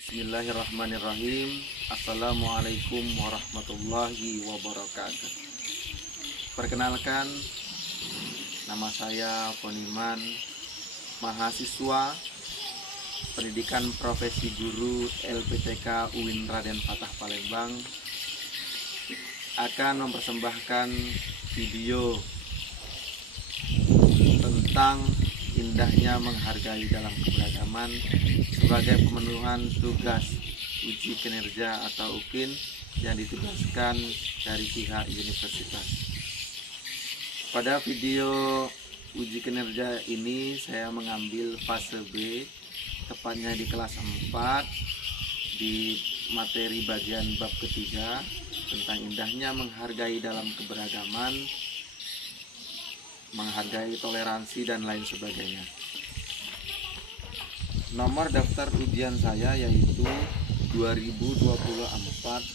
Bismillahirrahmanirrahim. Assalamualaikum warahmatullahi wabarakatuh. Perkenalkan, nama saya Poniman, mahasiswa Pendidikan Profesi Guru LPTK UIN Raden Fatah Palembang, akan mempersembahkan video tentang indahnya menghargai dalam keberagaman sebagai pemenuhan tugas uji kinerja atau UKIN yang ditugaskan dari pihak universitas. Pada video uji kinerja ini saya mengambil fase B, tepatnya di kelas 4, di materi bagian bab ketiga tentang indahnya menghargai dalam keberagaman, menghargai toleransi dan lain sebagainya. Nomor daftar ujian saya yaitu 2024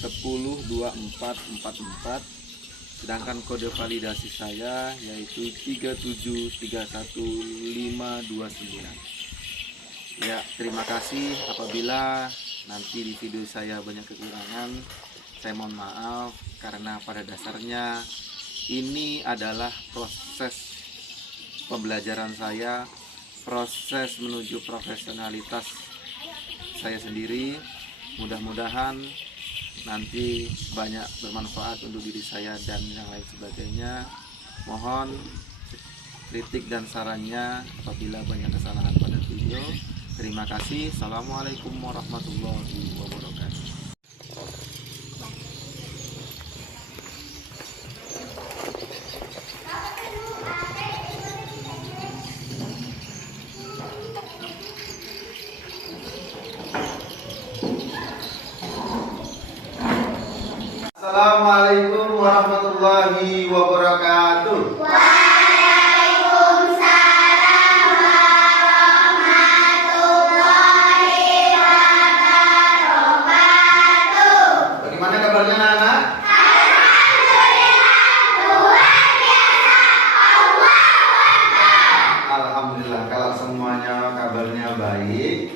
102444, sedangkan kode validasi saya yaitu 3731529. Ya, terima kasih. Apabila nanti di video saya banyak kekurangan, saya mohon maaf, karena pada dasarnya ini adalah proses pembelajaran saya, proses menuju profesionalitas saya sendiri. Mudah-mudahan nanti banyak bermanfaat untuk diri saya dan yang lain sebagainya. Mohon kritik dan sarannya apabila banyak kesalahan pada video. Terima kasih. Assalamualaikum warahmatullahi wabarakatuh. Assalamualaikum warahmatullahi wabarakatuh. Waalaikumsalam warahmatullahi wabarakatuh. Bagaimana kabarnya anak-anak? Alhamdulillah, luar biasa. Allahu Akbar. Alhamdulillah kalau semuanya kabarnya baik.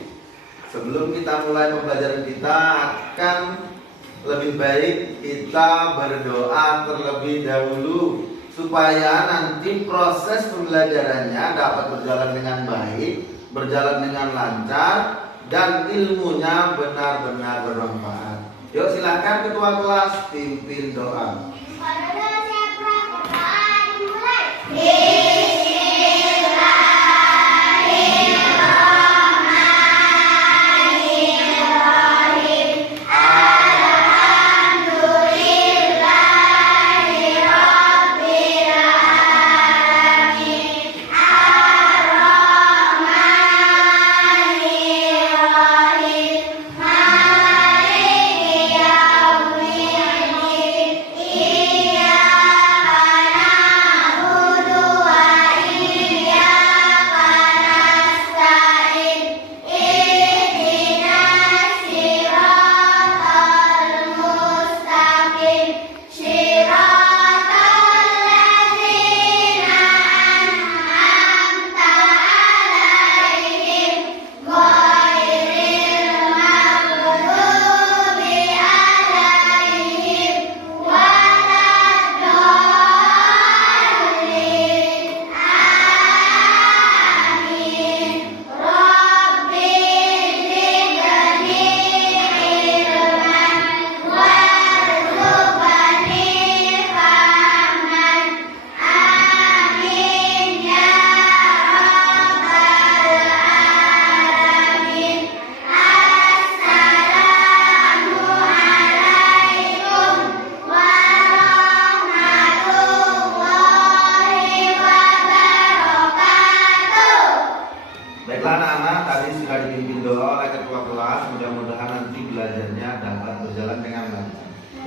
Sebelum kita mulai pembelajaran kita, akan lebih baik kita berdoa terlebih dahulu supaya nanti proses pembelajarannya dapat berjalan dengan baik, berjalan dengan lancar, dan ilmunya benar-benar bermanfaat. Yuk silakan ketua kelas pimpin doa.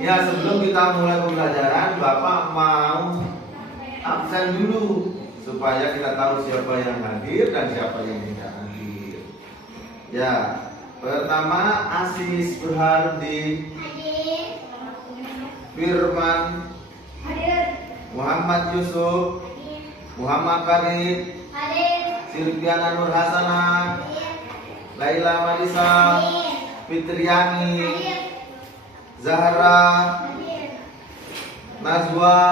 Ya, sebelum kita mulai pembelajaran, Bapak mau absen dulu supaya kita tahu siapa yang hadir dan siapa yang tidak hadir. Ya, pertama Asis Burhanuddin, Hadir. Firman, Hadir. Muhammad Yusuf, Muhammad Farid, Hadir. Silviana Nur Hasanah, Hadir. Laila Marisa, Hadir. Fitriani, Hadir. Zahra, Hadir. Najwa,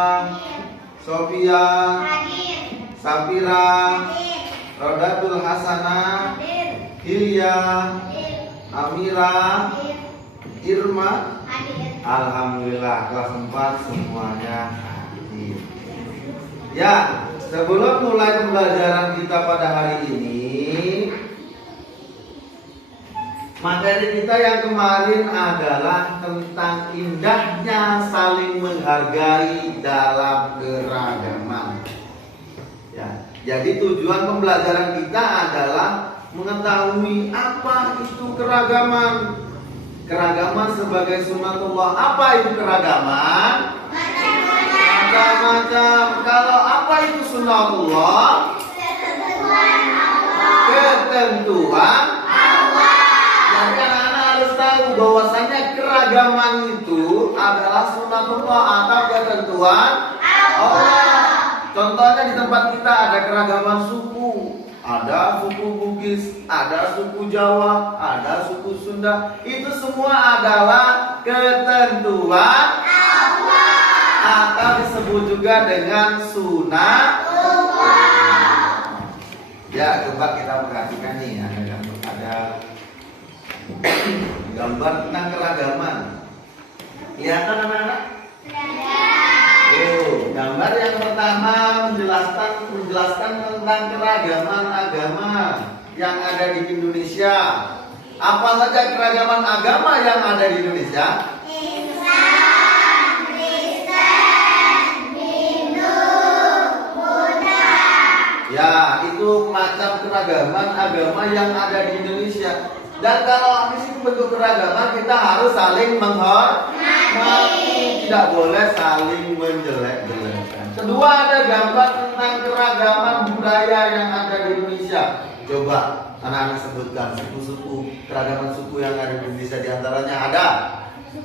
Sofia, Hadir. Safira, Hadir. Rodatul Hasanah, Hadir. Hilya, Hadir. Amira, Hadir. Irma. Hadir. Alhamdulillah kelas 4 semuanya hadir. Ya, sebelum mulai pembelajaran kita pada hari ini, materi kita yang kemarin adalah tentang indahnya saling menghargai dalam keragaman. Ya, jadi tujuan pembelajaran kita adalah mengetahui apa itu keragaman. Keragaman sebagai sunatullah. Apa itu keragaman? Macam-macam. Kalau apa itu sunatullah? Ketentuan Allah. Ketentuan. Jadi anak-anak harus tahu bahwasanya keragaman itu adalah sunatullah atau ketentuan Allah. Contohnya di tempat kita ada keragaman suku. Ada suku Bugis, ada suku Jawa, ada suku Sunda. Itu semua adalah ketentuan Allah atau disebut juga dengan sunatullah. Ya, coba kita perhatikan nih, ada gambar tentang keragaman. Kelihatan anak-anak? Gambar yang pertama menjelaskan tentang keragaman agama yang ada di Indonesia. Apa saja keragaman agama yang ada di Indonesia? Islam, Kristen, Hindu, Buddha. Ya, itu macam keragaman agama yang ada di Indonesia. Dan kalau di situ bentuk keragaman, kita harus saling menghormati, tidak boleh saling menjelek-jelekan. Kedua, ada gambar tentang keragaman budaya yang ada di Indonesia. Coba anak-anak sebutkan suku-suku, keragaman suku yang ada di Indonesia. Di antaranya ada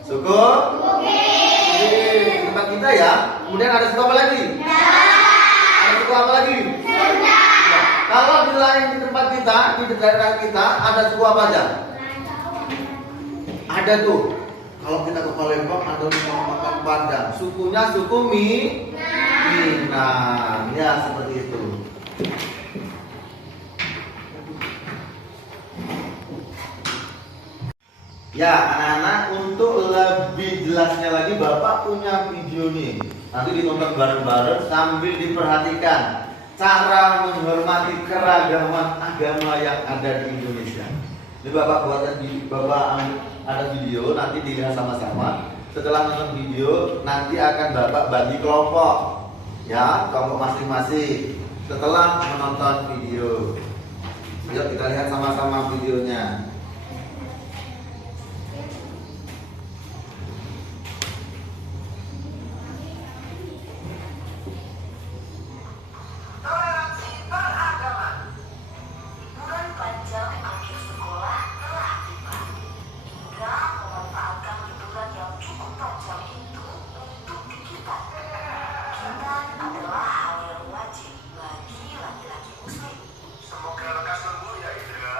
suku Bugis, tempat kita ya. Kemudian ada suku apa lagi? Ada suku apa lagi? Sunda. Kalau di lain di tempat kita, di daerah kita ada suku apa aja? Ada tuh. Kalau kita ke Palembang ada rumah makan Padang. Sukunya suku Minang. Ya, seperti itu. Ya, anak-anak, untuk lebih jelasnya lagi Bapak punya video nih. Nanti ditonton bareng-bareng sambil diperhatikan cara menghormati keragaman agama yang ada di Indonesia. Ini Bapak buatkan ada video, nanti dilihat sama-sama. Setelah nonton video, nanti akan Bapak bagi kelompok, ya, kelompok masing-masing. Setelah menonton video, yuk kita lihat sama-sama videonya. Semoga lekas sembuh ya Indra.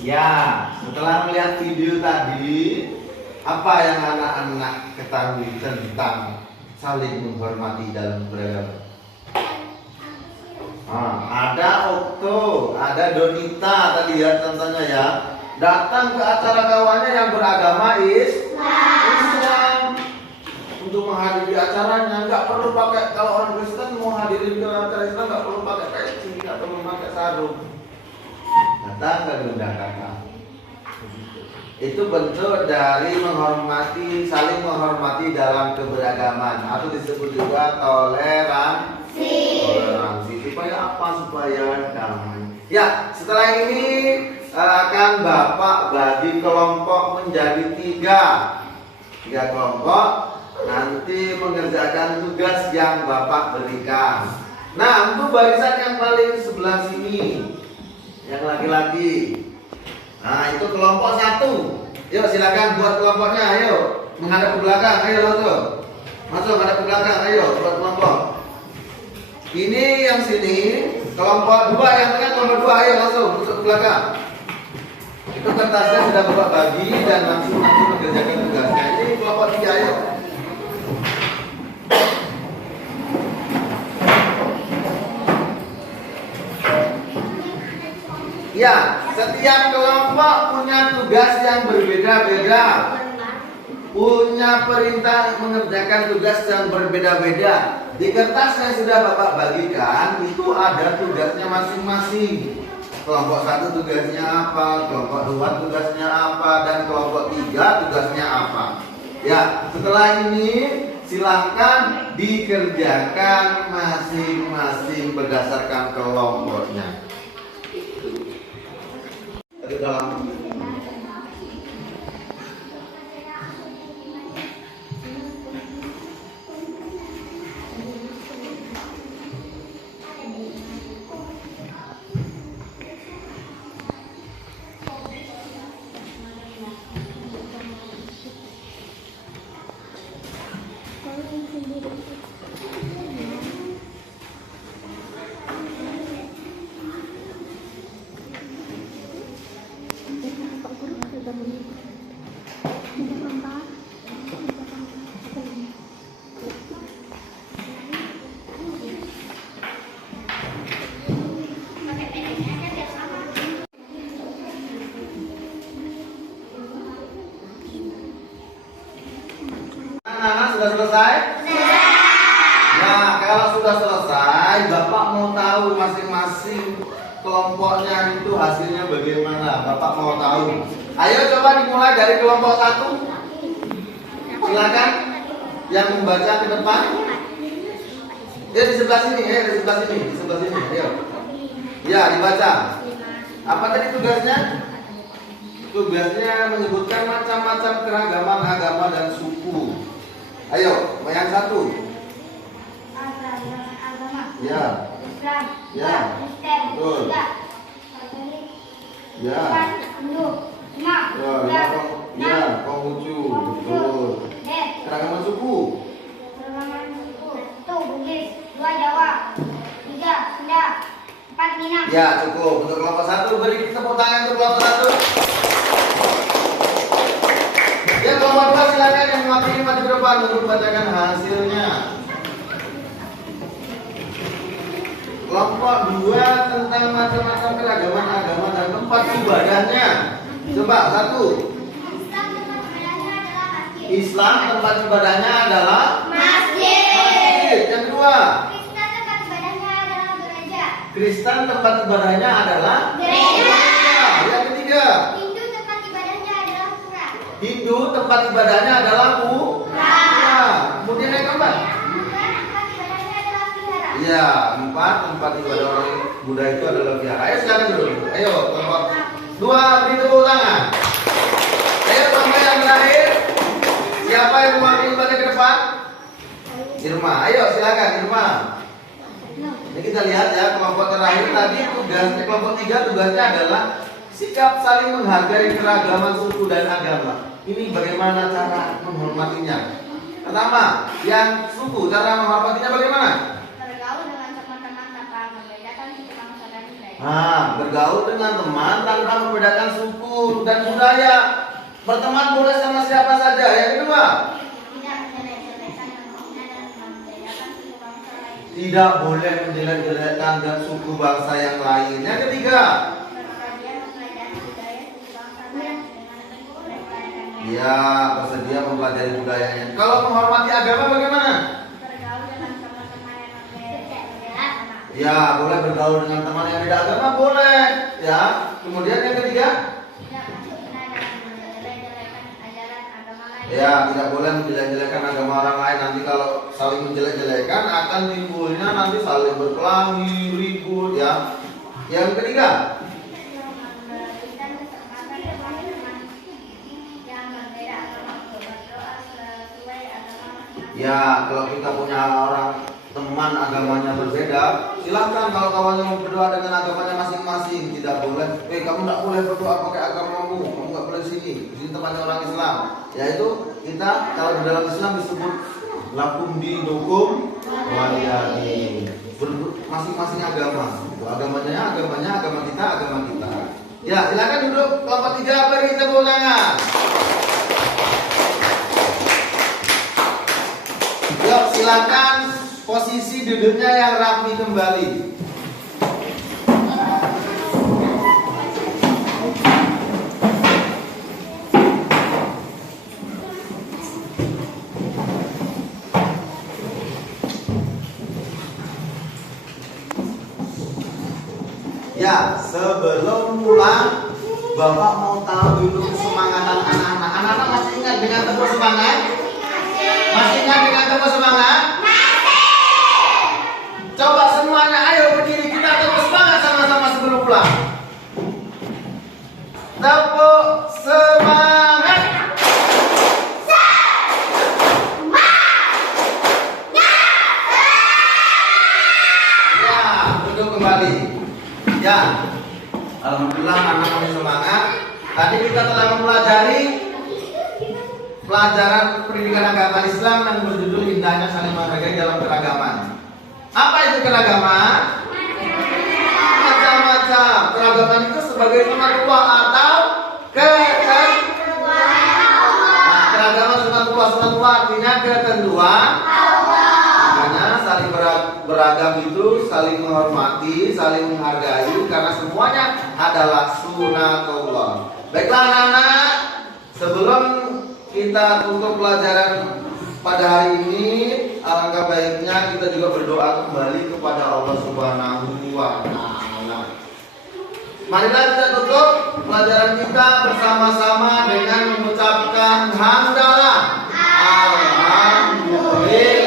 Ya, setelah melihat video tadi, apa yang anak-anak ketahui tentang saling menghormati dalam beragama? Ada Okto, ada Donita tadi ya contohnya ya, datang ke acara kawannya yang beragama Islam untuk menghadiri acaranya. Nggak perlu pakai, kalau orang Kristen mau hadirin ke acara Islam nggak perlu pakai peci atau memakai sarung, datang ke undang kakak. Itu bentuk dari menghormati, saling menghormati dalam keberagaman, atau disebut juga toleransi. Supaya apa? Supaya damai. Ya, setelah ini akan Bapak bagi kelompok menjadi tiga kelompok. Nanti mengerjakan tugas yang Bapak berikan. Nah, untuk barisan yang paling sebelah sini, yang laki-laki. Nah, itu kelompok 1. Yuk silakan buat kelompoknya. Ayo menghadap ke belakang. Ayo langsung. Masuk menghadap ke belakang. Ayo buat kelompok. Ini yang sini kelompok 2, yang tengah kelompok 2. Ayo langsung masuk ke belakang. Itu kertasnya sudah Bapak bagi dan langsung nanti mengerjakan tugasnya. Ini kelompok 3. Ayo. Ya, setiap kelompok punya tugas yang berbeda-beda. Punya perintah mengerjakan tugas yang berbeda-beda. Di kertas yang sudah Bapak bagikan itu ada tugasnya masing-masing. Kelompok 1 tugasnya apa, kelompok 2 tugasnya apa, dan kelompok 3 tugasnya apa. Ya, setelah ini silakan dikerjakan masing-masing berdasarkan kelompoknya. Ke dalam. Anak-anak sudah selesai? Nah, kalau sudah selesai, Bapak mau tahu masing-masing kelompoknya itu hasilnya bagaimana? Bapak mau tahu. Ayo coba dimulai dari kelompok 1. Silakan yang membaca ke depan. Ya di sebelah sini, di sebelah sini, ayo. Ya, dibaca. Apa tadi tugasnya? Tugasnya menyebutkan macam-macam keragaman agama dan suku. Ayo, yang 1. Agama. Ya. Islam. Ya. Kristen. Betul. Ya. Hindu. Islam. Ya, Konghucu. Betul. Keragaman suku. Satu Bugis, 2 Jawa, 3 Sunda, 4 Minang. Ya, cukup. Untuk kelompok 1 beri tepuk tangan untuk kelompok 1. Ya, kelompok 2 silakan yang mewakili maju ke depan untuk membacakan hasilnya. Kelompok 2 tentang macam-macam keragaman agama dan tempat ibadahnya. Coba 1. Islam tempat ibadahnya adalah masjid. Islam tempat ibadahnya adalah masjid. Yang 2. Kristen tempat ibadahnya adalah gereja. Kristen tempat ibadahnya adalah Gereja. Yang 3. Hindu tempat ibadahnya adalah pura. Hindu tempat ibadahnya adalah pura. Kemudian yang keempat. Buddha tempat ibadahnya adalah vihara. Iya, 4 tempat ibadah orang Buddha itu adalah vihara. Ayo sekarang dulu. Ayo, kelompok 2 beri tepuk tangan. Ayo kelompok yang terakhir. Siapa yang mewakili pada ke depan? Irma. Ayo silakan Irma. Ini kita lihat ya, kelompok terakhir tadi tugasnya kelompok 3 tugasnya adalah sikap saling menghargai keragaman suku dan agama. Ini bagaimana cara menghormatinya? Pertama, yang suku cara menghormatinya bagaimana? Bergaul dengan teman-teman tanpa membedakan suku bangsa dan budaya. Nah, bergaul dengan teman tanpa membedakan suku dan budaya. Berteman boleh sama siapa saja. Yang kedua, Tidak menjelek-jelekan namanya dan membedakan suku bangsa lain. tidak boleh menjelek-jelekan dan suku bangsa yang lain. Yang ketiga, Bersedia mempelajari budaya suku bangsa lain dengan memperlakukannya. ya bersedia mempelajari budayanya. Kalau menghormati agama bagaimana? Bergaul dengan teman-teman yang berbeda agama. Ya, boleh bergaul dengan teman yang beda agama, boleh. Ya, kemudian yang ketiga, Tidak menghina dan menjelek-jelekan ajaran agama lain. ya tidak boleh menjelek-jelekan agama orang lain. Nanti kalau saling menjelek-jelekan akan timbulnya nanti saling berkelahi, ribut ya. Yang ketiga, Memberikan kesempatan teman-teman yang berbeda agama untuk berdoa sesuai agama masing-masing. ya kalau kita punya orang teman agamanya berbeda, silahkan kalau kawannya mau berdoa dengan agamanya masing-masing. Tidak boleh, kamu tidak boleh berdoa pakai agamamu, kamu nggak boleh sini tempatnya orang Islam. Yaitu kita kalau di dalam Islam disebut lakum dinukum waliyadin, masing-masing agama. Agamanya agama kita. Ya, silakan duduk kelompok 3, beri tepuk tangan. Yuk, silakan posisi duduknya yang rapi kembali. Ya, sebelum pulang, Bapak mau tahu dulu kesemangatan anak-anak. Anak-anak masih ingat dengan tepuk semangat? Masih ingat dengan tepuk semangat? Coba semuanya, ayo berdiri, kita tepuk semangat sama-sama sebelum pulang. Tepuk semangat. Ya, duduk kembali. Ya, alhamdulillah anak-anak semangat. Tadi kita telah mempelajari pelajaran pendidikan agama Islam yang berjudul Indahnya Saling Menghargai dalam Keragaman. Apa itu keragaman? Macam-macam. Keragaman itu sebagai sunatullah atau ketentuan. Nah, keragaman sunatullah artinya ketentuan. Makanya saling beragam itu saling menghormati, saling menghargai karena semuanya adalah sunatullah. Baiklah anak-anak, sebelum kita tutup pelajaran pada hari ini, alangkah baiknya kita juga berdoa kembali kepada Allah Subhanahu wa Ta'ala. Marilah kita tutup pelajaran kita bersama-sama dengan mengucapkan hamdalah. Alhamdulillah.